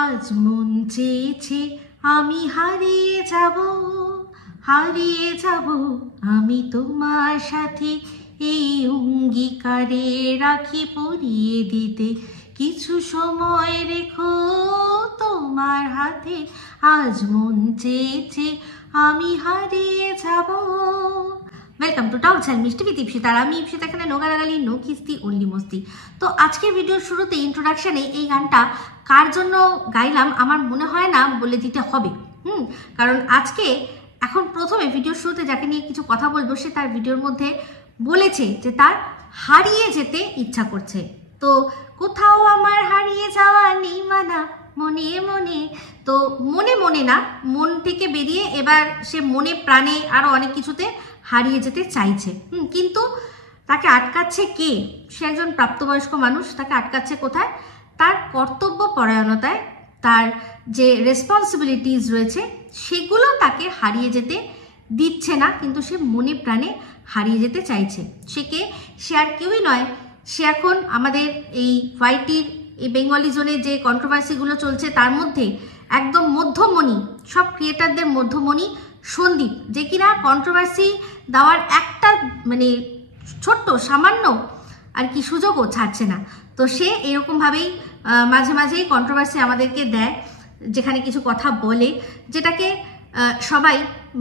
আজ মন চেয়েছে আমি হারিয়ে যাব আমি তোমার সাথে এই অঙ্গীকারে রাখি পরিয়ে দিতে কিছু সময় রেখো তোমার হাতে। আজ মন চেয়েছে আমি হারিয়ে যাব। ওয়েলকাম টু টক ঝাল মিষ্টি উইথ ইপসিতা। আর আমি ইপসিতা, এখানে নো গালাগালি, নো কিস্তি, অনলি মস্তি। তো আজকের ভিডিওর শুরুতে ইন্ট্রোডাকশানে এই গানটা কার জন্য গাইলাম আমার মনে হয় না বলে দিতে হবে। কারণ আজকে এখন প্রথমে ভিডিওর শুরুতে যাকে নিয়ে কিছু কথা বলবো, সে তার ভিডিওর মধ্যে বলেছে যে তার হারিয়ে যেতে ইচ্ছা করছে। তো কোথাও আমার হারিয়ে যাওয়া নেই মানা মনে মনে। তো মনে মনে না, মন থেকে বেরিয়ে এবার সে মনে প্রাণে আরো অনেক কিছুতে হারিয়ে যেতে চাইছে। কিন্তু তাকে আটকাচ্ছে কে? সে একজন প্রাপ্তবয়স্ক মানুষ, তাকে আটকাচ্ছে কোথায়? তার কর্তব্য পরায়ণতায়, তার যে রেসপন্সিবিলিটিস রয়েছে সেগুলো তাকে হারিয়ে যেতে দিচ্ছে না, কিন্তু সে মনে প্রাণে হারিয়ে যেতে চাইছে। সে কে? সে আর কেউই নয়, সে এখন আমাদের এই ওয়াইটির এই বেঙ্গলি জোনে যে কন্ট্রোভার্সিগুলো চলছে তার মধ্যে একদম মধ্যমণি, সব ক্রিয়েটারদের মধ্যমণি সন্দীপ, যে কিনা কন্ট্রোভার্সি দেওয়ার একটা মানে ছোট্ট সামান্য আর কি সুযোগও ছাড়ছে না। তো সে এরকমভাবেই মাঝে মাঝেই কন্ট্রোভার্সি আমাদেরকে দেয়, যেখানে কিছু কথা বলে যেটাকে সবাই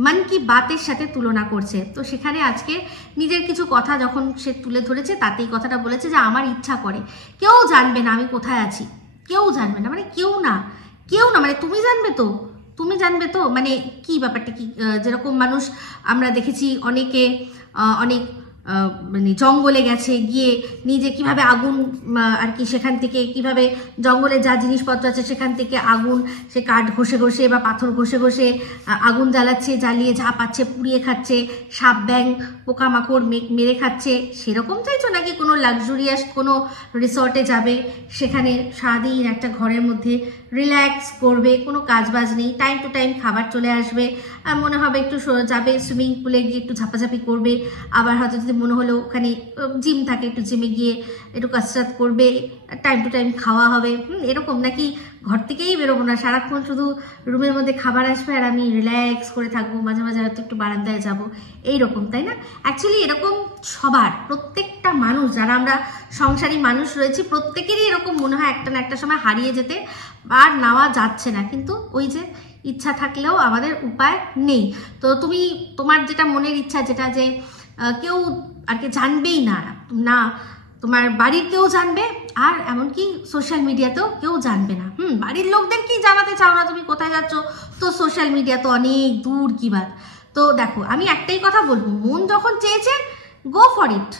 মন কি বাতের সাথে তুলনা করছে। তো সেখানে আজকে নিজের কিছু কথা যখন সে তুলে ধরেছে, তাতেই কথাটা বলেছে যে আমার ইচ্ছা করে, কেউ জানবে না আমি কোথায় আছি, কেউ জানবে না, মানে কেউ না মানে তুমি জানবে তো মানে কি ব্যাপারটা কি? যেরকম মানুষ আমরা দেখেছি অনেকে অনেক মানে জঙ্গলে গেছে, গিয়ে নিজে কিভাবে আগুন আর কি সেখান থেকে কিভাবে জঙ্গলে যা জিনিসপত্র আছে সেখান থেকে আগুন, সে কাঠ ঘষে ঘষে বা পাথর ঘষে ঘষে আগুন জ্বালাচ্ছে, জ্বালিয়ে যা পাচ্ছে পুড়িয়ে খাচ্ছে, সাপ ব্যাং পোকামাকড় মেরে খাচ্ছে। সেরকম চাইছো নাকি কোনো লাক্সুরিয়াস কোনো রিসর্টে যাবে, সেখানে সারাদিন একটা ঘরের মধ্যে রিল্যাক্স করবে, কোনো কাজবাজ নেই, টাইম টু টাইম খাবার চলে আসবে, মনে হবে একটু যাবে সুইমিং পুলে গিয়ে একটু ঝাপাঝাপি করবে, আবার হয়তো যদি মনে হলো ওখানে জিম থাকে একটু জিমে গিয়ে একটু কসরত করবে, টাইম টু টাইম খাওয়া হবে। এরকম নাকি ঘর থেকেই বেরোবো না, সারাক্ষণ শুধু রুমের মধ্যে খাবার আসবে আর আমি রিল্যাক্স করে থাকবো, মাঝে মাঝে হয়তো একটু বারান্দায় যাবো, এইরকম, তাই না? অ্যাকচুয়ালি এরকম সবার, প্রত্যেকটা মানুষ যারা আমরা সংসারী মানুষ রয়েছি, প্রত্যেকেরই এরকম মনে হয় একটা না একটা সময় হারিয়ে যেতে আর নেওয়া যাচ্ছে না। কিন্তু ওই যে ইচ্ছা থাকলেও আমাদের উপায় নেই। তো তুমি তোমার যেটা মনের ইচ্ছা, যেটা যে কেউ আর কি জানবেই না, তোমার বাড়ির কেউ জানবে, আর এমনকি সোশ্যাল মিডিয়াতেও কেউ জানবে না। বাড়ির লোকদের কি জানাতে চাও না তুমি কোথায় যাচ্ছ, তো সোশ্যাল মিডিয়া তো অনেক দূর কি বাত। তো দেখো, আমি একটাই কথা বলবো, মন যখন চেয়েছে গো ফর ইট।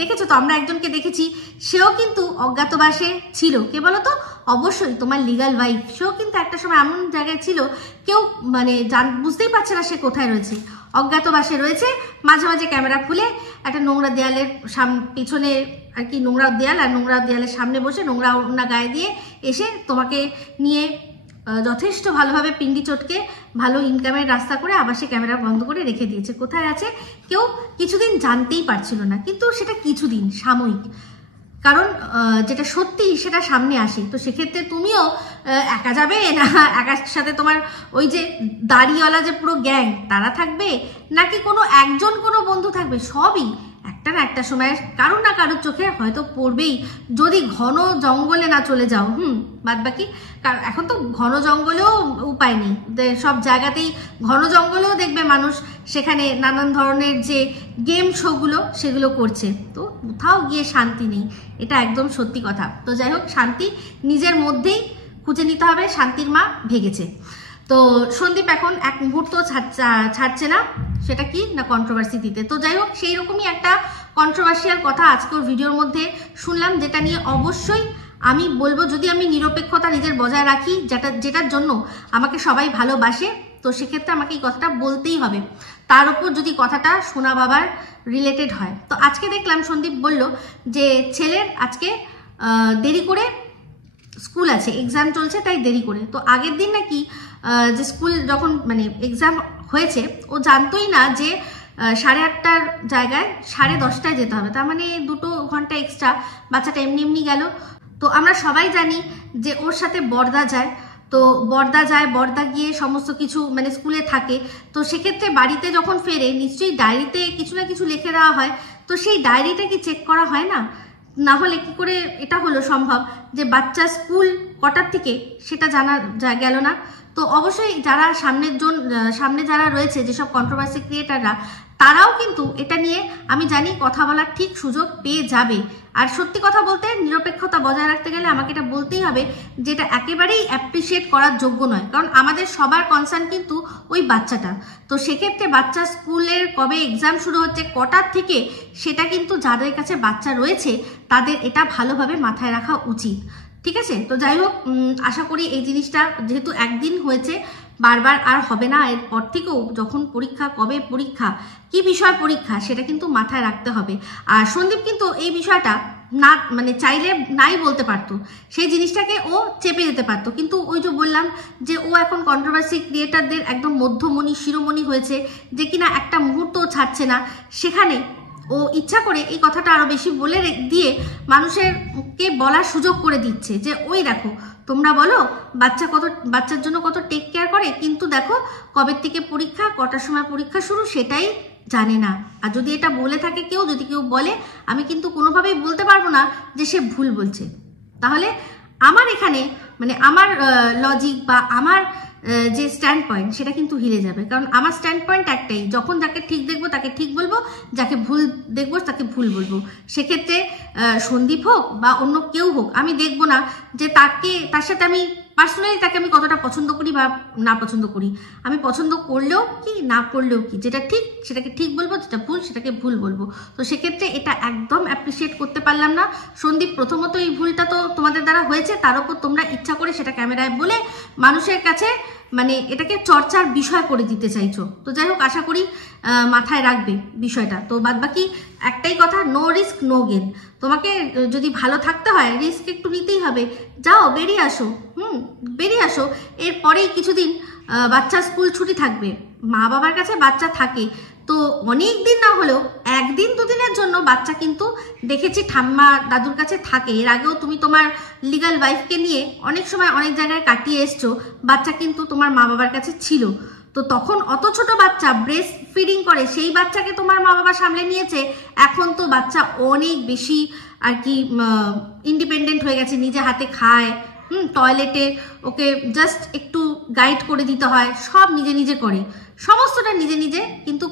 দেখেছো তো, আমরা একজনকে দেখেছি, সেও কিন্তু অজ্ঞাতবাসে ছিল। কে বলো তো? অবশ্যই তোমার লিগাল ওয়াইফ। সেও কিন্তু একটা সময় এমন জায়গায় ছিল, কেউ মানে বুঝতেই পারছে না সে কোথায় রয়েছে, অজ্ঞাতবাসে রয়েছে। মাঝে মাঝে ক্যামেরা খুলে একটা নোংরা দেয়ালের পিছনে আর কি নোংরা দেয়াল, আর নোংরা দেয়ালের সামনে বসে নোংরা ওড়না গায়ে দিয়ে এসে তোমাকে নিয়ে যথেষ্ট ভালোভাবে পিন্ডি চটকে ভালো ইনকামের রাস্তা করে আবার সে ক্যামেরা বন্ধ করে রেখে দিয়েছে। কোথায় আছে কেউ কিছুদিন জানতেই পারছিল না, কিন্তু সেটা কিছুদিন সাময়িক, কারণ যেটা সত্যি সেটা সামনে আসে। তো সেক্ষেত্রে তুমিও একা যাবে না, একার সাথে তোমার ওই যে দাড়িওয়ালা যে পুরো গ্যাং তারা থাকবে, নাকি কোনো একজন কোনো বন্ধু থাকবে? সবই একটা না একটা সময় কারোর না কারোর চোখে হয়তো পড়বেই, যদি ঘন জঙ্গলে না চলে যাও। বাদ বাকি এখন তো ঘন জঙ্গলেও উপায় নেই, সব জায়গাতেই ঘন জঙ্গলেও দেখবে মানুষ সেখানে নানান ধরনের যে গেম শোগুলো সেগুলো করছে। তো কোথাও গিয়ে শান্তি নেই, এটা একদম সত্যি কথা। তো যাই হোক, শান্তি নিজের মধ্যেই খুঁজে নিতে হবে, শান্তির মা ভেগেছে। তো সন্দীপ এখন এক মুহূর্ত ছাড়ছে না, সেটা কি না কন্ট্রোভার্সি দিতে। তো যাই হোক, সেই রকমই একটা কন্ট্রোভার্সিয়াল কথা আজকে ওর ভিডিওর মধ্যে শুনলাম, যেটা নিয়ে অবশ্যই আমি বলবো, যদি আমি নিরপেক্ষতা নিজের বজায় রাখি, যেটার জন্য আমাকে সবাই ভালোবাসে, তো সেক্ষেত্রে আমাকে এই কথাটা বলতেই হবে। তার উপর যদি কথাটা সোনা বাবার রিলেটেড হয়। তো আজকে দেখলাম সন্দীপ বলল যে ছেলের আজকে দেরি করে স্কুল আছে, এক্সাম চলছে, তাই দেরি করে। তো আগের দিন নাকি যে স্কুল যখন মানে এক্সাম হয়েছে, ও জানতোই না যে 8:30টার জায়গায় 10:30টায় যেতে হবে, তার মানে 2 ঘন্টা এক্সট্রা বাচ্চাটা এমনি গেল। তো তো আমরা সবাই জানি যে ওর সাথে বরদা যায়, তো বরদা গিয়ে সমস্ত কিছু মানে স্কুলে থাকে, তো সেক্ষেত্রে বাড়িতে যখন ফেরে নিশ্চয়ই ডায়েরিতে কিছু না কিছু লিখে দেওয়া হয়, তো সেই ডায়েরিটা কি চেক করা হয় না? না হলে কি করে এটা হলো সম্ভব যে বাচ্চা স্কুল কটার থেকে সেটা জানা গেল না? তো অবশ্যই যারা সামনে যারা রয়েছে যেসব কন্ট্রোভার্সি ক্রিয়েটাররা, তারাও কিন্তু এটা নিয়ে আমি জানি কথা বলার ঠিক সুযোগ পেয়ে যাবে। আর সত্যি কথা বলতে নিরপেক্ষতা বজায় রাখতে গেলে আমাকে এটা বলতেই হবে যে এটা একেবারেই অ্যাপ্রিসিয়েট করার যোগ্য নয়, কারণ আমাদের সবার কনসার্ন কিন্তু ওই বাচ্চাটা। তো সেক্ষেত্রে বাচ্চা স্কুলের কবে এক্সাম শুরু হচ্ছে, কটার থেকে, সেটা কিন্তু যাদের কাছে বাচ্চা রয়েছে তাদের এটা ভালোভাবে মাথায় রাখা উচিত। ঠিক আছে? তো যাই হোক, আশা করি এই জিনিসটা যেহেতু একদিন হয়েছে বারবার আর হবে না, এরপর থেকেও যখন পরীক্ষা, কবে পরীক্ষা, কি বিষয় পরীক্ষা, সেটা কিন্তু মাথায় রাখতে হবে। আর সন্দীপ কিন্তু এই বিষয়টা না মানে চাইলে নাই বলতে পারতো, সেই জিনিসটাকে ও চেপে যেতে পারতো, কিন্তু ওই যে বললাম যে ও এখন কন্ট্রোভার্সি ক্রিয়েটারদের একদম মধ্যমণি শিরোমণি হয়েছে, যে কিনা একটা মুহূর্তও ছাড়ছে না, সেখানে ও ইচ্ছা করে এই কথাটা আরো বেশি বলে মানুষেরকে বলার সুযোগ করে দিচ্ছে যে ওই দেখো তোমরা বলো বাচ্চার জন্য কত টেক কেয়ার করে, কিন্তু দেখো কবে থেকে পরীক্ষা, কটার সময় পরীক্ষা শুরু সেটাই জানে না। আর যদি এটা বলে থাকে যদি কেউ বলে, আমি কিন্তু কোনোভাবেই বলতে পারবো না যে সে ভুল বলছে। তাহলে আমার এখানে মানে আমার লজিক বা আমার যে স্ট্যান্ড পয়েন্ট সেটা কিন্তু হিলে যাবে, কারণ আমার স্ট্যান্ড পয়েন্ট একটাই, যখন যাকে ঠিক দেখবো তাকে ঠিক বলবো, যাকে ভুল দেখবো তাকে ভুল বলবো। সেক্ষেত্রে সন্দীপ হোক বা অন্য কেউ হোক, আমি দেখবো না যে তার সাথে আমি পার্সোনালি তাকে আমি কতটা পছন্দ করি বা না পছন্দ করি। আমি পছন্দ করলেও কি না করলেও কি, যেটা ঠিক সেটাকে ঠিক বলবো, যেটা ভুল সেটাকে ভুল বলবো। তো সেক্ষেত্রে এটা একদম অ্যাপ্রিসিয়েট করতে পারলাম না। সন্দীপ, প্রথমত এই ভুলটা তো তোমাদের দ্বারা হয়েছে, তার উপর তোমরা ইচ্ছা করে সেটা ক্যামেরায় বলে মানুষের কাছে মানে এটাকে চর্চার বিষয় করে দিতে চাইছো। তো যাই হোক, আশা করি মাথায় রাখবে বিষয়টা। তো বাদবাকি একটাই কথা, নো রিস্ক নো গেন। তোমাকে যদি ভালো থাকতে হয় রিস্ক একটু নিতেই হবে, যাও বেরিয়ে আসো, বেরিয়ে আসো। এরপরেই কিছুদিন বাচ্চা স্কুল ছুটি থাকবে, মা বাবার কাছে বাচ্চা থাকে, তো অনেক দিন না হলেও একদিন দুদিনের জন্য বাচ্চা কিন্তু দেখেছি ঠাম্মা দাদুর কাছে থাকে। এর আগেও তুমি তোমার লিগাল ওয়াইফকে নিয়ে অনেক সময় অনেক জায়গায় কাটিয়ে এসছো, বাচ্চা কিন্তু তোমার মা বাবার কাছে ছিল। তো তখন অত ছোট বাচ্চা ব্রেস্ট ফিডিং করে, সেই বাচ্চাকে তোমার মা বাবা সামলে নিয়েছে। এখন তো বাচ্চা অনেক বেশি আর কি ইন্ডিপেন্ডেন্ট হয়ে গেছে, নিজে হাতে খায়, টয়লেটে ওকে জাস্ট একটু গাইড করে দিতে হয়, সব নিজে নিজে করে, সমস্তটা নিজে নিজে কিন্তু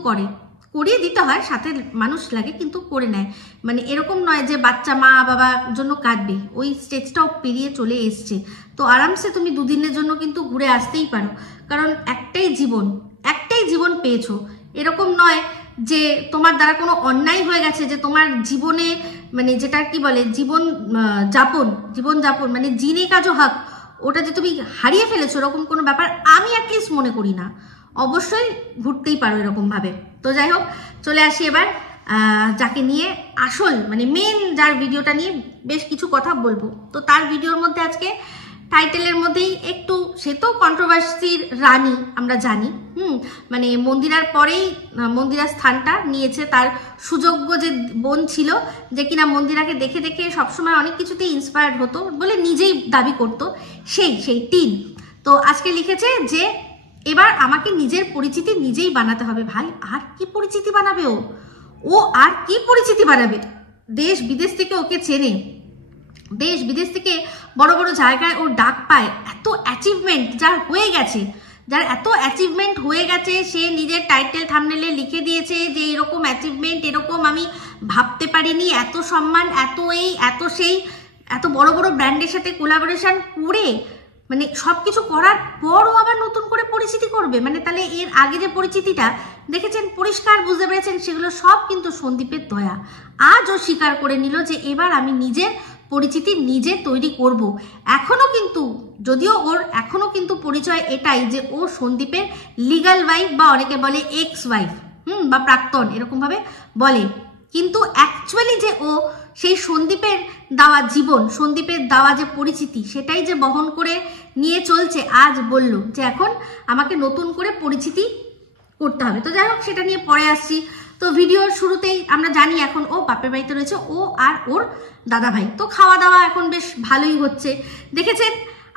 করিয়ে দিতে হয়, সাথে মানুষ লাগে কিন্তু করে নেয়। মানে এরকম নয় যে বাচ্চা মা বাবার জন্য কাঁদবে, ওই স্টেজটাও পেরিয়ে চলে এসছে। তো আরামসে তুমি দুদিনের জন্য কিন্তু ঘুরে আসতেই পারো, কারণ একটাই জীবন পেয়েছো। এরকম নয় যে তোমার দ্বারা কোনো অন্যায় হয়ে গেছে, যে তোমার জীবনে মানে যেটা কি বলে জীবন যাপন মানে জিনে কাজও হক, ওটা যে তুমি হারিয়ে ফেলেছো, এরকম কোনো ব্যাপার আমি অ্যাটলিস্ট মনে করি না। অবশ্যই ঘুরতেই পারো এরকম ভাবে। তো যাই হোক, চলে আসি এবার যাকে নিয়ে আসল মানে মেন, যার ভিডিওটা নিয়ে বেশ কিছু কথা বলবো। তো তার ভিডিওর মধ্যে আজকে টাইটেলের মধ্যেই একটু, সে তো কন্ট্রোভার্সির রানী আমরা জানি, মানে মন্দিরার পরেই মন্দিরার স্থানটা নিয়েছে তার সুযোগ্য যে বোন ছিল, যে কিনা মন্দিরাকে দেখে দেখে সবসময় অনেক কিছুতেই ইন্সপায়ার্ড হতো বলে নিজেই দাবি করতো, সেই টিন। তো আজকে লিখেছে যে এবার আমাকে নিজের পরিচিতি নিজেই বানাতে হবে। ভাই, আর কি পরিচিতি বানাবে ও আর কি পরিচিতি বানাবে? দেশ বিদেশ থেকে ওকে চেনে, দেশ বিদেশ থেকে বড় বড় জায়গায় ওর ডাক পায়, এত অ্যাচিভমেন্ট যার এত অ্যাচিভমেন্ট হয়ে গেছে, সে নিজের টাইটেল থাম্বনেলে লিখে দিয়েছে যে এরকম অ্যাচিভমেন্ট, এরকম আমি ভাবতে পারিনি, এত সম্মান, এত এই এত সেই, এত বড় বড় ব্র্যান্ডের সাথে কোলাবোরেশন করে মানে সবকিছু করার পরও আবার নতুন করে পরিচিতি করবে। মানে তাহলে এর আগে যে পরিচিতিটা দেখেছেন, পরিষ্কার বুঝতে পেরেছেন, সেগুলো সব কিন্তু সন্দীপের দয়া। আজও স্বীকার করে নিল যে এবার আমি নিজের পরিচিতি নিজে তৈরি করব। এখনো কিন্তু, যদিও ওর এখনো কিন্তু পরিচয় এটাই যে ও সন্দীপের লিগাল ওয়াইফ, বা অনেকে বলে এক্স ওয়াইফ, বা প্রাক্তন এরকম ভাবে বলে, কিন্তু অ্যাকচুয়ালি যে ও সেই সন্দীপের দেওয়া জীবন, সন্দীপের দেওয়া যে পরিচিতি, সেটাই যে বহন করে নিয়ে চলছে। আজ বলল যে এখন আমাকে নতুন করে পরিচিতি করতে হবে। তো যাই হোক, সেটা নিয়ে পরে আসছি। তো তো ভিডিওর শুরুতেই আমরা জানি এখন ও বাপের বাড়িতে রয়েছে, ও আর ওর দাদা ভাই। তো খাওয়া দাওয়া এখন বেশ ভালোই হচ্ছে, দেখেছেন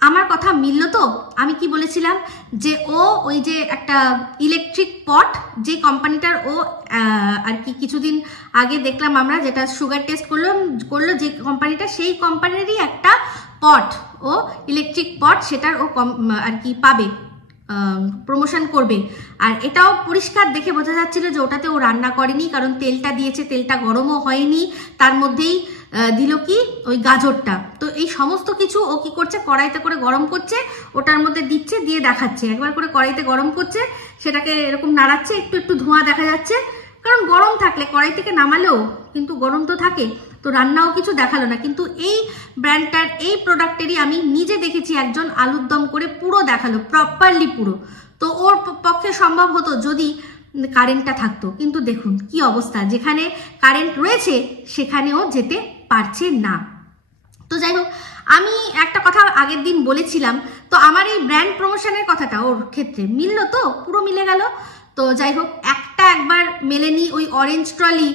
আমার কথা মিলল তো। আমি কি বলেছিলাম যে ও ওই যে একটা ইলেকট্রিক পট যে কোম্পানিটার ও আর কি কিছুদিন আগে দেখলাম আমরা, যেটা সুগার টেস্ট করলো যে কোম্পানিটা, সেই কোম্পানিরই একটা পট, ও ইলেকট্রিক পট, সেটার ও আর কি পাবে, প্রমোশন করবে। আর এটাও পরিষ্কার দেখে বোঝা যাচ্ছিল যে ওটাতে ও রান্না করেনি, কারণ তেলটা দিয়েছে, তেলটা গরমও হয়নি, তার মধ্যেই দিল কি ওই গাজরটা। তো এই সমস্ত কিছু ও কি করছে, কড়াইতে করে গরম করছে, ওটার মধ্যে দিচ্ছে, দিয়ে দেখাচ্ছে, একবার করে কড়াইতে গরম করছে, সেটাকে এরকম নাড়াচ্ছে, একটু একটু ধোঁয়া দেখা যাচ্ছে, কারণ গরম থাকলে কড়াই থেকে নামালেও কিন্তু গরম তো থাকে, তো রান্নাও কিছু দেখালো না। কিন্তু এই ব্র্যান্ডটার এই প্রোডাক্টেরই আমি নিজে দেখেছি একজন আলুর দম করে পুরো দেখালো, প্রপারলি পুরো। তো ওর পক্ষে সম্ভব হতো যদি কারেন্টটা থাকতো, কিন্তু দেখুন কি অবস্থা, যেখানে কারেন্ট রয়েছে সেখানেও যেতে পারছে না। তো যাই হোক, আমি একটা কথা আগের দিন বলেছিলাম, তো আমার এই ব্র্যান্ড প্রমোশনের কথাটা ওর ক্ষেত্রে মিললো তো, পুরো মিলে গেল। তো যাই হোক, একবার মেলেনি ওই অরেঞ্জ ট্রলি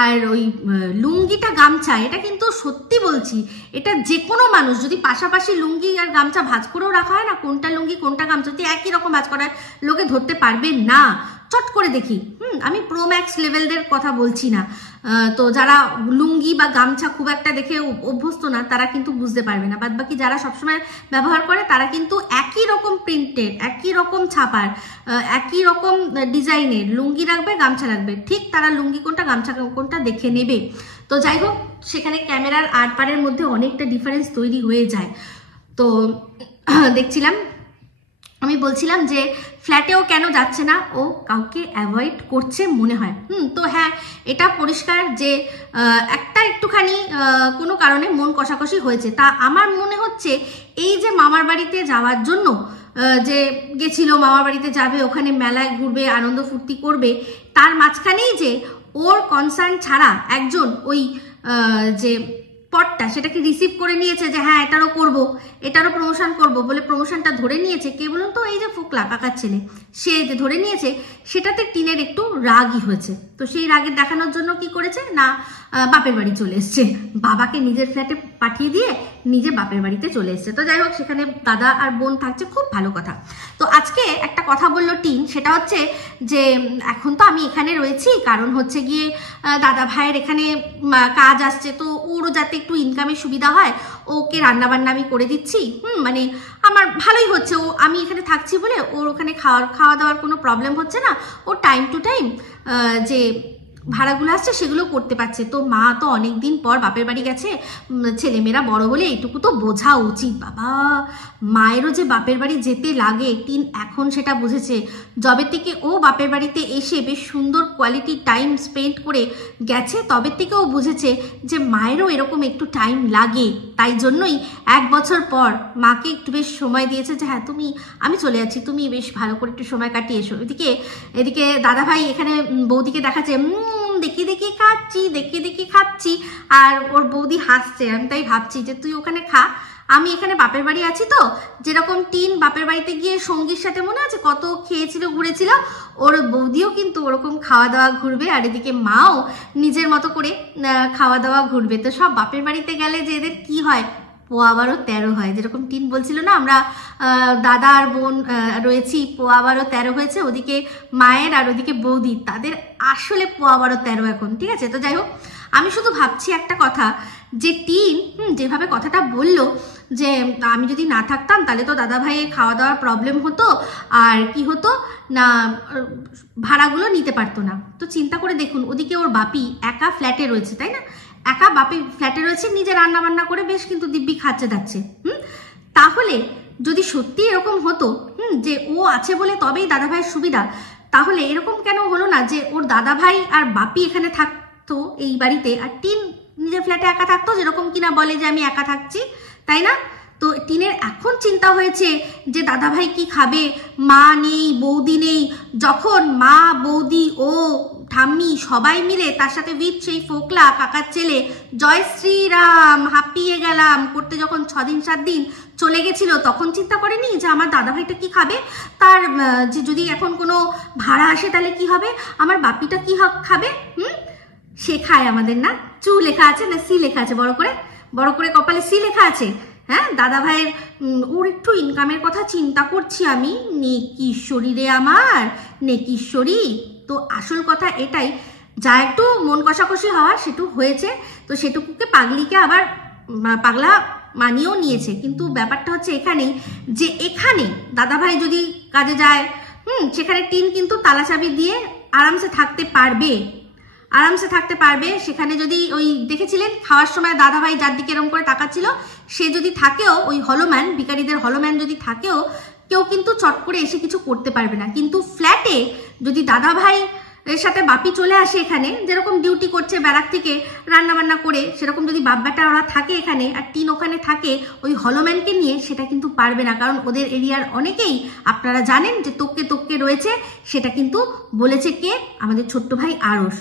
আর ওই লুঙ্গিটা গামছা, এটা কিন্তু সত্যি বলছি, এটা যে কোনো মানুষ যদি পাশাপাশি লুঙ্গি আর গামছা ভাঁজ করেও রাখা হয় না, কোনটা লুঙ্গি কোনটা গামছা যদি একই রকম ভাঁজ করা হয়, লোকে ধরতে পারবে না, চট করে দেখি। আমি প্রো ম্যাক্স লেভেলদের কথা বলছি না, তো যারা লুঙ্গি বা গামছা খুব একটা দেখে অভ্যস্ত না তারা কিন্তু বুঝতে পারবে না, বাদ বাকি যারা সবসময় ব্যবহার করে তারা কিন্তু একই রকম প্রিন্টের, একই রকম ছাপার, একই রকম ডিজাইনের লুঙ্গি রাখবে, গামছা রাখবে, ঠিক তারা লুঙ্গি কোনটা গামছা কোনটা দেখে নেবে। তো যাই হোক, সেখানে ক্যামেরার আরপারের মধ্যে অনেকটা ডিফারেন্স তৈরি হয়ে যায়। তো দেখছিলাম, আমি বলছিলাম যে ফ্ল্যাটেও কেন যাচ্ছে না, ও কাউকে অ্যাভয়েড করছে মনে হয়। তো হ্যাঁ, এটা পরিষ্কার যে একটা একটুখানি কোনো কারণে মন কষাকষি হয়েছে। তা আমার মনে হচ্ছে এই যে মামার বাড়িতে যাওয়ার জন্য যে গেছিল, মামার বাড়িতে যাবে, ওখানে মেলায় ঘুরবে, আনন্দ ফুর্তি করবে, তার মাঝখানেই যে ওর কনসার্ন ছাড়া একজন ওই যে পটটা সেটাকে রিসিভ করে নিয়েছে, যে হ্যাঁ এটারও করব, এটারও প্রমোশন করব বলে প্রমোশনটা ধরে নিয়েছে। কে বলুন তো, এই যে ফোকলা কাকার ছেলে, সে যে ধরে নিয়েছে, সেটাতে টিনের একটু রাগই হয়েছে। তো সেই রাগের দেখানোর জন্য কি করেছে না, বাপের বাড়ি চলে এসছে, বাবাকে নিজের ফ্ল্যাটে পাঠিয়ে দিয়ে নিজে বাপের বাড়িতে চলে এসছে। তো যাই হোক, সেখানে দাদা আর বোন থাকছে, খুব ভালো কথা। তো আজকে একটা কথা বললো টিন, সেটা হচ্ছে যে এখন তো আমি এখানে রয়েছি, কারণ হচ্ছে গিয়ে দাদা ভাইয়ের এখানে কাজ আসছে, তো ওরও যাতে একটু ইনকামের সুবিধা হয়, ওকে রান্নাবান্না আমি করে দিচ্ছি, মানে আমার ভালোই হচ্ছে, ও আমি এখানে থাকছি বলে ওর ওখানে খাওয়া দাওয়ার কোনো প্রবলেম হচ্ছে না, ও টাইম টু টাইম যে ভাড়াগুলো আসছে সেগুলো করতে পারছে। তো মা তো অনেক দিন পর বাপের বাড়ি গেছে, ছেলেমেয়েরা বড় হলে এইটুকু তো বোঝা উচিত। বাবা, মায়েরও যে বাপের বাড়ি যেতে লাগে, টিন এখন সেটা বুঝেছে। যবে থেকে ও বাপের বাড়িতে এসে বেশ সুন্দর কোয়ালিটি টাইম স্পেন্ড করে গেছে, তবে থেকে ও বুঝেছে যে মায়েরও এরকম একটু টাইম লাগে। তাই জন্যই 1 বছর পর মাকে একটু বেশ সময় দিয়েছে, যে হ্যাঁ আমি চলে যাচ্ছি, তুমি বেশ ভালো করে একটু সময় কাটিয়ে এসো। এদিকে দাদাভাই এখানে বৌদিকে দেখাচ্ছে, দেখি খাচ্ছি, আর ওর বৌদি হাসছে। আমি তাই ভাবছি যে তুই ওখানে খা, আমি এখানে বাপের বাড়ি আছি। তো যেরকম টিন বাপের বাড়িতে গিয়ে সঙ্গীর সাথে মনে আছে কত খেয়েছিল, ঘুরেছিল, ওর বৌদিও কিন্তু ওরকম খাওয়া দাওয়া ঘুরবে, আর এদিকে মাও নিজের মতো করে খাওয়া দাওয়া ঘুরবে। তো সব বাপের বাড়িতে গেলে যে এদের কি হয়, পোয়া 12-13 হয়। যেরকম টিন বলছিল না, আমরা দাদা আর বোন রয়েছি, পোয়া 12-13 হয়েছে, ওদিকে মায়ের আর ওদিকে বৌদি, তাদের আসলে পোয়া 12-13 এখন, ঠিক আছে। তো যাই হোক, আমি শুধু ভাবছি একটা কথা, যে টিন যেভাবে কথাটা বলল, যে আমি যদি না থাকতাম তাহলে তো দাদা ভাইয়ের খাওয়া দাওয়ার প্রবলেম হতো, আর কি হতো না, ভাড়াগুলো নিতে পারতো না। তো চিন্তা করে দেখুন, ওদিকে ওর বাপি একা ফ্ল্যাটে রয়েছে, তাই না, একা বাপি ফ্ল্যাটে রয়েছে, নিজে রান্না বান্না করে বেশ কিন্তু দিব্যি খাচ্ছে যাচ্ছে। তাহলে যদি সত্যি এরকম হতো যে ও আছে বলে তবেই দাদা ভাইয়ের সুবিধা, তাহলে এরকম কেন হলো না যে ওর দাদা ভাই আর বাপি এখানে থাকতো এই বাড়িতে, আর টিন নিজের ফ্ল্যাটে একা থাকতো, যেরকম কিনা বলে যে আমি একা থাকছি, তাই না। তো টিনের এখন চিন্তা হয়েছে যে দাদা ভাই কি খাবে, মা নেই, বৌদি নেই, যখন মা বৌদি ও ঠাম্মি সবাই মিলে, তার সাথে উইথ সেই ফোকলা কাকার ছেলে, জয় শ্রীরাম হাঁপিয়ে গেলাম করতে যখন 6 দিন 7 দিন চলে গেছিল তখন চিন্তা করেনি যে আমার দাদাভাইটা কি খাবে, তার যে যদি এখন কোনো ভাড়া আসে তাহলে কি হবে, আমার বাপিটা কি খাবে। সে খায় আমাদের না, চু লেখা আছে না সি লেখা আছে, বড় করে কপালে সি লেখা আছে। হ্যাঁ, দাদা ভাইয়ের ওর একটু ইনকামের কথা চিন্তা করছি আমি। নেকিশ্বরী রে আমার, নেকিশ্বরী। তো আসল কথা এটাই, যা একটু মন কষাকষি হওয়া সেটু হয়েছে, তো সেটুকুকে পাগলিকে আবার পাগলা মানিয়েও নিয়েছে। কিন্তু ব্যাপারটা হচ্ছে এখানেই যে এখানে দাদা ভাই যদি কাজে যায় সেখানে টিন কিন্তু তালা চাবি দিয়ে আরামসে থাকতে পারবে। সেখানে যদি ওই দেখেছিলেন খাওয়ার সময় দাদাভাই যার দিকে এরকম করে তাকাচ্ছিল, সে যদি থাকেও, ওই হলোম্যান, ভিখারিদের হলোম্যান যদি থাকেও, কেউ কিন্তু চট করে এসে কিছু করতে পারবে না। কিন্তু ফ্ল্যাটে যদি দাদাভাই এর সাথে বাপি চলে আসে এখানে, যেরকম ডিউটি করছে ব্যারাক থেকে রান্না বান্না করে, সেরকম যদি বাপ বেটা ওরা থাকে এখানে আর টিন ওখানে থাকে ওই হলোম্যানকে নিয়ে, সেটা কিন্তু পারবে না। কারণ ওদের এরিয়ার অনেকেই আপনারা জানেন যে তোক্কে রয়েছে, সেটা কিন্তু বলেছে কে, আমাদের ছোট্ট ভাই আরস।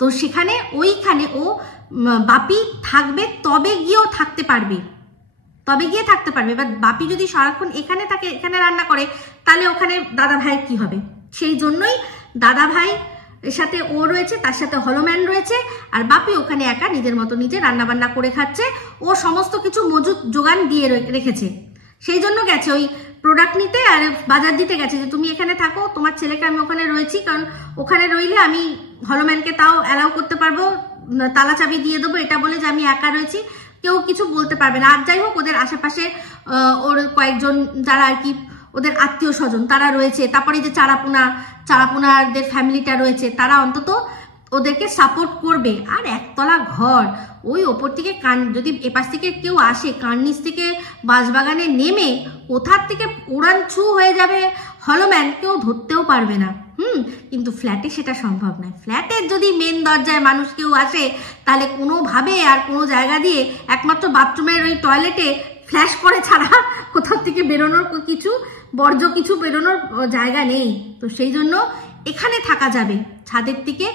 তো সেখানে ওইখানে ও বাপি থাকবে, তবে গিয়ে থাকতে পারবে। এবার বাপি যদি সারাক্ষণ এখানে থাকে, এখানে রান্না করে, তাহলে ওখানে দাদা ভাইয়ের কি হবে? সেই জন্যই দাদা ভাই এর সাথে ও রয়েছে, তার সাথে হলোম্যান রয়েছে, আর বাপি ওখানে একা নিজের মতো নিজে রান্না বান্না করে খাচ্ছে। ও সমস্ত কিছু মজুদ জোগান দিয়ে রেখেছে। সেই জন্য গেছে ওই প্রোডাক্ট নিতে আর বাজার দিতে গেছে যে তুমি এখানে থাকো, তোমার ছেলেকে আমি ওখানে রয়েছি, কারণ ওখানে রইলে আমি হলোম্যানকে তাও অ্যালাউ করতে পারবো, তালা চাবি দিয়ে দেবো, এটা বলে যে আমি একা রয়েছি, কেউ কিছু বলতে পারবে না। আর যাই হোক, ওদের আশেপাশে ওর কয়েকজন যারা আর কি ওদের আত্মীয় স্বজন তারা রয়েছে, তারপরে যে চারাপোনাদের ফ্যামিলিটা রয়েছে, তারা অন্তত ওদেরকে সাপোর্ট করবে। আর একতলা ঘর, ওই ওপর থেকে যদি এপাশ থেকে কেউ আসে, কার্নিস থেকে বাঁশবাগানে নেমে কোথার থেকে উড়ান ছু হয়ে যাবে হলোম্যান, কেউ ধরতেও পারবে না। কিন্তু ফ্ল্যাটে সেটা সম্ভব নয়। ফ্ল্যাটের যদি মেন দরজায় মানুষ কেউ আসে, তাহলে কোনোভাবে আর কোনো জায়গা দিয়ে, একমাত্র বাথরুমের ওই টয়লেটে ফ্ল্যাশ করে ছাড়া কোথার থেকে বেরোনোর বর্জ্য কিছু বেরোনোর জায়গা নেই। তো সেই জন্য এখানে থাকা যাবে, ছাদের থেকে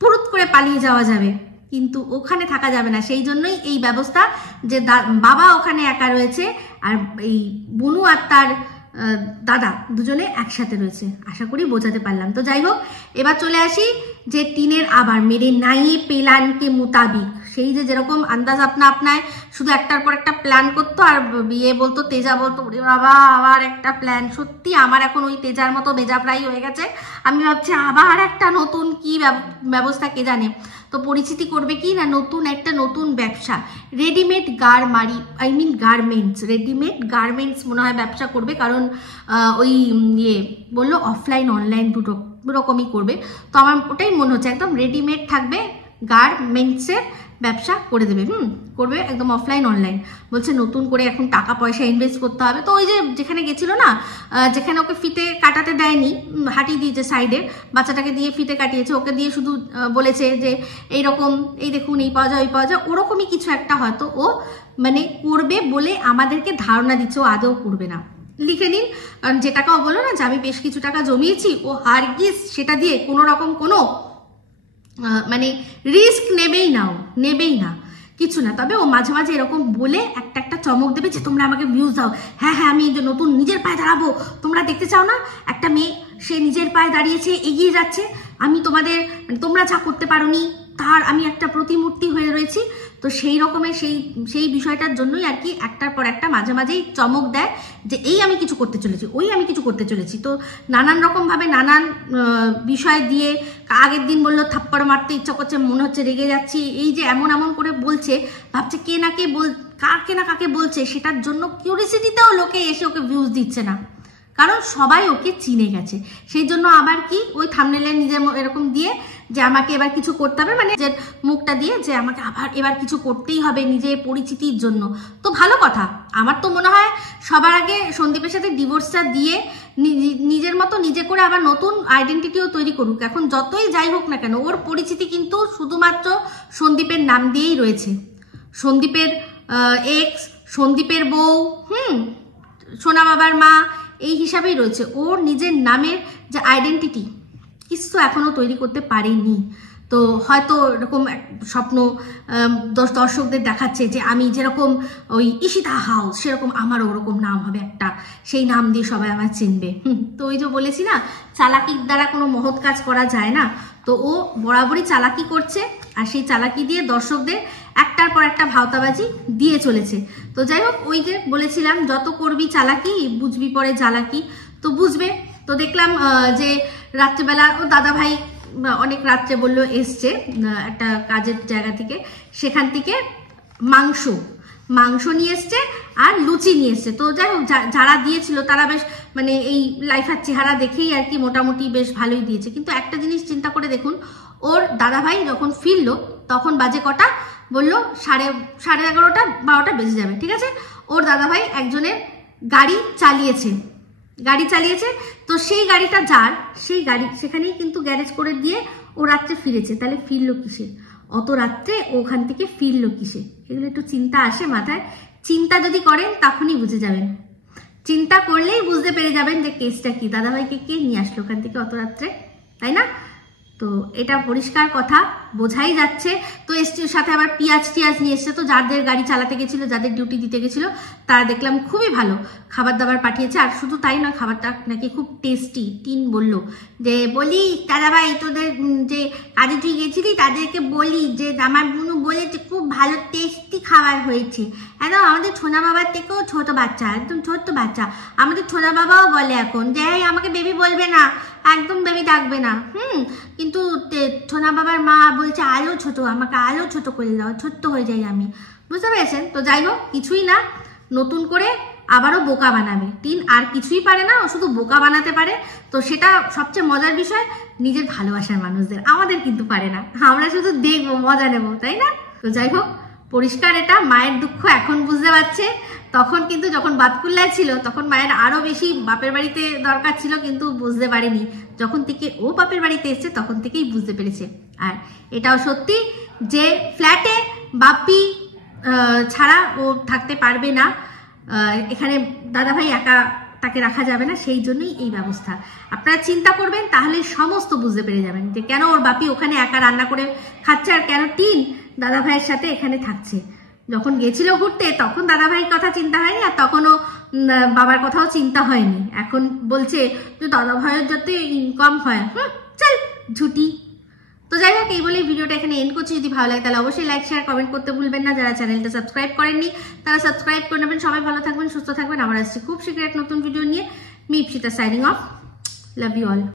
পুরুত করে পালিয়ে যাওয়া যাবে, কিন্তু ওখানে থাকা যাবে না। সেই জন্যই এই ব্যবস্থা যে বাবা ওখানে একা রয়েছে, আর এই বনু আর তার দাদা দুজনে একসাথে রয়েছে। আশা করি বোঝাতে পারলাম। তো যাই হোক, এবার চলে আসি যে টিনের আবার মেরে নাইয়ে প্ল্যানকে মোতাবিক, সেই যে যেরকম আন্দাজ আপনায় শুধু একটার পর একটা প্ল্যান করতো, আর বিয়ে বলতো, তেজা বলতো ওরে বাবা আবার একটা প্ল্যান। সত্যি আমার এখন ওই তেজার মতো বেজা প্রায় হয়ে গেছে। আমি ভাবছি আবার একটা নতুন কি ব্যবস্থা কে জানে। তো পরিচিতি করবে কি না, নতুন ব্যবসা, রেডিমেড রেডিমেড গার্মেন্টস মনে হয় ব্যবসা করবে। কারণ ওই বললো অফলাইন অনলাইন দুটো রকমই করবে। তো আমার ওটাই মনে হচ্ছে, একদম রেডিমেড থাকবে, গার্মেন্টসের ব্যবসা করে দেবে। করবে একদম অফলাইন অনলাইন। বলছে নতুন করে এখন টাকা পয়সা ইনভেস্ট করতে হবে। তো ওই যে যেখানে গেছিল না, যেখানে ওকে ফিতে কাটাতে দেয়নি, হাঁটিয়ে দিয়েছে সাইডে, বাচ্চাটাকে দিয়ে ফিতে কাটিয়েছে, ওকে দিয়ে শুধু বলেছে যে এইরকম, এই দেখুন এই পাওয়া যায় ওই পাওয়া যায়, ওরকমই কিছু একটা হয়তো ও মানে করবে বলে আমাদেরকে ধারণা দিচ্ছে, ও আদৌ করবে না। লিখে নিন, কারণ যে টাকা ও বলো না যে আমি বেশ কিছু টাকা জমিয়েছি, ও হারগিজ সেটা দিয়ে কোনো রকম কোনো মানে রিস্ক নেবেই না কিছু না। তবে ও মাঝে মাঝে এরকম বলে একটা চমক দেবে যে তোমরা আমাকে ভিউজ দাও, হ্যাঁ আমি নতুন নিজের পায়ে দাঁড়াবো, তোমরা দেখতে চাও না? একটা মেয়ে, সে নিজের পায়ে দাঁড়িয়েছে, এগিয়ে যাচ্ছে, আমি তোমরা যা করতে পারোনি তার আমি একটা প্রতিমূর্তি হয়ে রয়েছি। তো সেই রকমের সেই বিষয়টার জন্যই আর কি একটার পর একটা মাঝে মাঝেই চমক দেয় যে এই আমি কিছু করতে চলেছি, আমি কিছু করতে চলেছি। তো নানান রকমভাবে নানান বিষয় দিয়ে, আগের দিন বললো থাপ্পড় মারতে ইচ্ছা করছে, মনে হচ্ছে রেগে যাচ্ছি, এই যে এমন করে বলছে, ভাবছে কাকে না কাকে বলছে, সেটার জন্য কিউরিসিটিতেও লোকে এসে ওকে ভিউজ দিচ্ছে না, কারণ সবাই ওকে চিনে গেছে। সেই জন্য আবার কি ওই থাম্বনেলে নিজের এরকম দিয়ে যে আমাকে এবার কিছু করতে হবে, মানে নিজের মুখটা দিয়ে যে আমাকে এবার কিছু করতেই হবে নিজের পরিচিতির জন্য। তো ভালো কথা, আমার তো মনে হয় সবার আগে সন্দীপের সাথে ডিভোর্সটা দিয়ে নিজের মতো নিজে করে আবার নতুন আইডেন্টিটিও তৈরি করুক। এখন যতই যাই হোক না কেন, ওর পরিচিতি কিন্তু শুধুমাত্র সন্দীপের নাম দিয়েই রয়েছে। সন্দীপের এক্স, সন্দীপের বউ, সোনা বাবার মা, এই হিসাবেই রয়েছে। ওর নিজের নামের যে আইডেন্টিটি কিছু এখনো তৈরি করতে পারেনি। তো হয়তো এরকম স্বপ্ন দর্শকদের দেখাচ্ছে যে আমি যেরকম ওই ঈশিতা হাউস সেরকম আমারও ওরকম নাম হবে একটা, সেই নাম দিয়ে সবাই আমার চিনবে। তো ওই যে বলেছি না, চালাকির দ্বারা কোনো মহৎ কাজ করা যায় না, তো ও বরাবরই চালাকি করছে, আর সেই চালাকি দিয়ে দর্শকদের একটার পর একটা ভাওতাবাজি দিয়ে চলেছে। তো যাই হোক, ওই যে বলেছিলাম যত করবি চালাকি বুঝবি পরে চালাকি, তো বুঝবে। তো দেখলাম যে রাত্রিবেলা ও দাদা ভাই অনেক রাত্রে বললো এসছে একটা কাজের জায়গা থেকে, সেখান থেকে মাংস নিয়ে এসছে আর লুচি নিয়ে এসছে। তো যাই হোক, যারা দিয়েছিল তারা বেশ মানে এই লাইফার চেহারা দেখেই আর কি মোটামুটি বেশ ভালোই দিয়েছে। কিন্তু একটা জিনিস চিন্তা করে দেখুন, ওর দাদাভাই যখন ফিরলো তখন বাজে কটা, বললো সাড়ে 11টা 12টা বেজে যাবে, ঠিক আছে। ওর দাদাভাই একজনের গাড়ি চালিয়েছে, তো সেই গাড়িটা যার, সেই গাড়ি সেখানেই কিন্তু গ্যারেজ করে দিয়ে ও রাত্রে ফিরেছে। তাহলে ফিরলো কিসে অত রাত্রে, ওখান থেকে ফিরলো কিসে? এগুলো একটু চিন্তা আসে মাথায়। চিন্তা যদি করেন তখনই বুঝে যাবেন, চিন্তা করলেই বুঝতে পেরে যাবেন যে কেসটা কি, দাদাভাইকে কে নিয়ে আসলো ওখান থেকে অত রাত্রে, তাই না? তো এটা পরিষ্কার কথা বোঝাই যাচ্ছে। তো এসটির সাথে আবার পেঁয়াজ নিয়ে এসছে। তো যাদের গাড়ি চালাতে গেছিল, যাদের ডিউটি দিতে গেছিল, তারা দেখলাম খুবই ভালো খাবার দাবার পাঠিয়েছে। আর শুধু তাই নয়, খাবারটা নাকি খুব টেস্টি। টিন বললো যে বলি দাদা ভাই তোদের যে কাজে তুই গেছিলি তাদেরকে বলি যে আমার বুনু বলেছে খুব ভালো টেস্টি খাবার হয়েছে। একদম আমাদের ছোনা বাবার থেকেও ছোট বাচ্চা, একদম ছোট্ট বাচ্চা। আমাদের ছোনা বাবাও বলে এখন যে আমাকে বেবি বলবে না, একদম বেবি ডাকবে না। কিন্তু ছোনা বাবার মা বলছে আরো ছোট, আমাকে আরো ছোট করে দাও, ছোট্ট হয়ে যাই আমি, বুঝতে পেরেছেন? তো যাই হোক, কিছুই না, নতুন করে আবারও বোকা বানাবে। টিন আর কিছুই পারে না, ও শুধু বোকা বানাতে পারে। তো সেটা সবচেয়ে মজার বিষয়, নিজের ভালোবাসার মানুষদের। আমাদের কিন্তু পারে না, আমরা শুধু দেখবো, মজা নেবো, তাই না? তো যাই হোক, পরিষ্কার এটা মায়ের দুঃখ এখন বুঝতে পারছে। তখন কিন্তু যখন বাতকুল্লায় ছিল তখন মায়ের আরো বেশি বাপের বাড়িতে দরকার ছিল, কিন্তু বুঝতে পারেনি। যখন থেকে ও বাপের বাড়িতে এসছে তখন থেকেই বুঝতে পেরেছে। আর এটাও সত্যি যে ফ্ল্যাটে বাপি ছাড়া ও থাকতে পারবে না, এখানে দাদাভাই একা তাকে রাখা যাবে না, সেই জন্যই এই ব্যবস্থা। আপনারা চিন্তা করবেন তাহলে সমস্ত বুঝতে পেরে যাবেন যে কেন ওর বাপি ওখানে একা রান্না করে খাচ্ছে, আর কেন টিন দাদা ভাইয়ের সাথে এখানে থাকছে। যখন গেছিল ঘুরতে তখন দাদা ভাইয়ের কথা চিন্তা হয়নি, আর তখনও বাবার কথাও চিন্তা হয়নি। এখন বলছে যে দাদা ভাইয়ের যাতে ইনকাম হয়, চল ঝুটি। তো যাই হোক, এই বলেই ভিডিওটা এখানে এন্ড করছি। যদি ভালো লাগে তাহলে অবশ্যই লাইক শেয়ার কমেন্ট করতে ভুলবেন না। যারা চ্যানেলটা সাবস্ক্রাইব করেননি তারা সাবস্ক্রাইব করে নেবেন। সবাই ভালো থাকবেন, সুস্থ থাকবেন। আবার আসছি খুব শীঘ্রই এক নতুন ভিডিও নিয়ে। Me Ipsita signing off. Love you all.